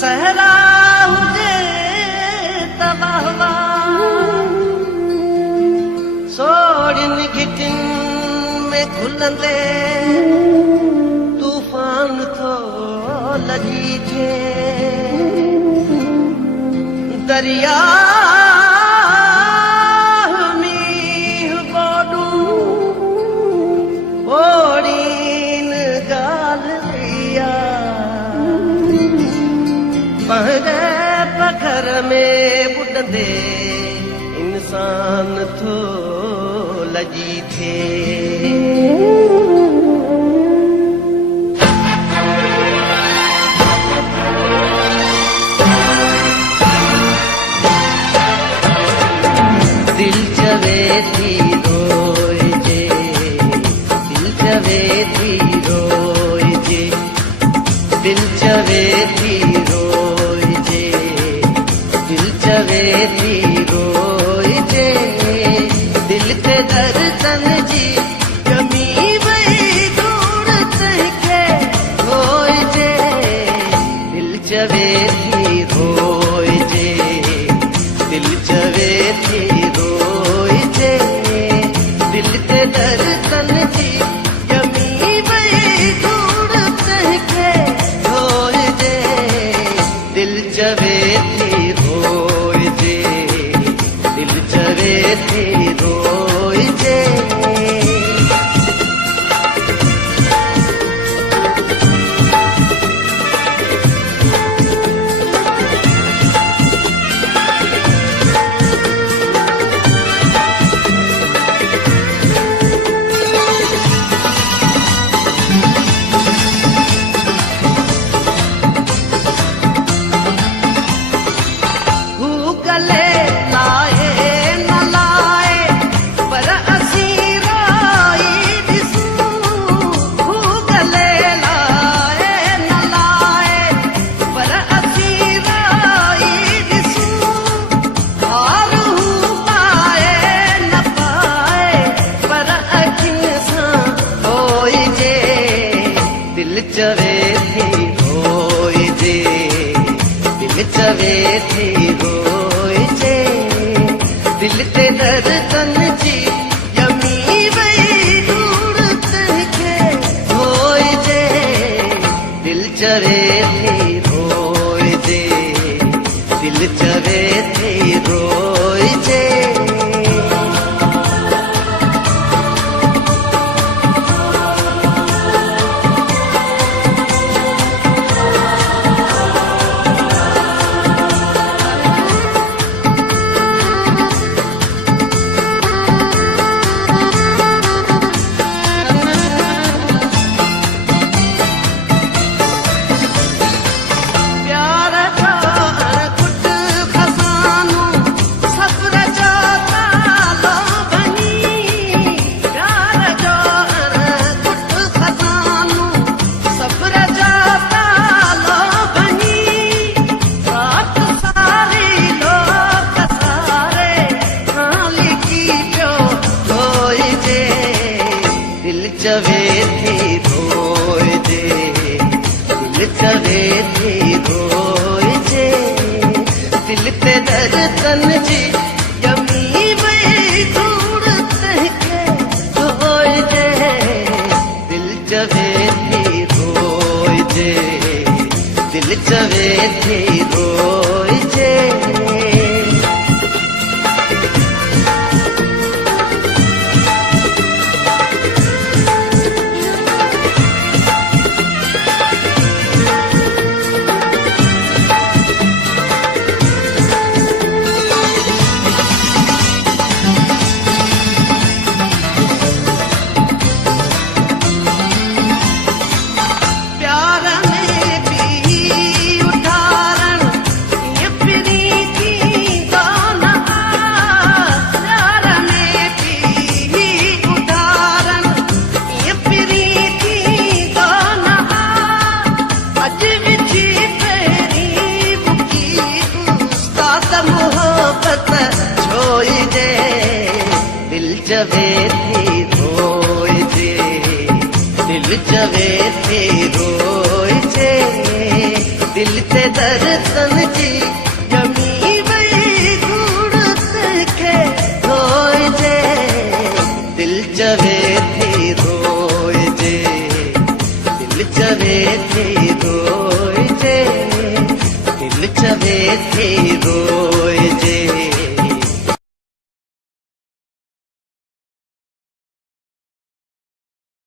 सहरा हुजे तबाहवा सोड़िन घिटिन में घुलंदे तूफान थो लगी थे दरिया मीह बोडू बोड़ीन गाल दिया पहरे पखर में बुडंदे इंसान थो लगी थे दिल चवे थी रोए जे दिल चवे थी रोए जे दिल चवे थी रोए जे दिल चवे थी रोए जे दिल ते दर्दन जी जमी वही दूर तहके रोए जे दिल चवे थी रोए जे दिल चवे थी दिल ते दर्दन जी यमी वही दूर तहके रोए जे दिल चवे थी रोए जे दिल चवे थी रोए जे चवे थी रोए जे दिल चवे थी रोए जे दिल ते दर्दन जी यमी वही दूर तहके रोए जे दिल चवे थी रोए जे दिल चवे थी रोए जे चवे थी रोए जे दिल चवे थी रोए जे दिल ते दर्दन जी यमी वही दूर तहके रोए जे दिल चवे थी रोए जे दिल चवे थी रोए जे चवे थी रोए जे दिल चवे थी रोए जे दिल ते दर्शन जी जमी वही घूड़त के धोए जे दिल चवे थी रोए जे दिल चवे थी रोए जे दिल चवे थी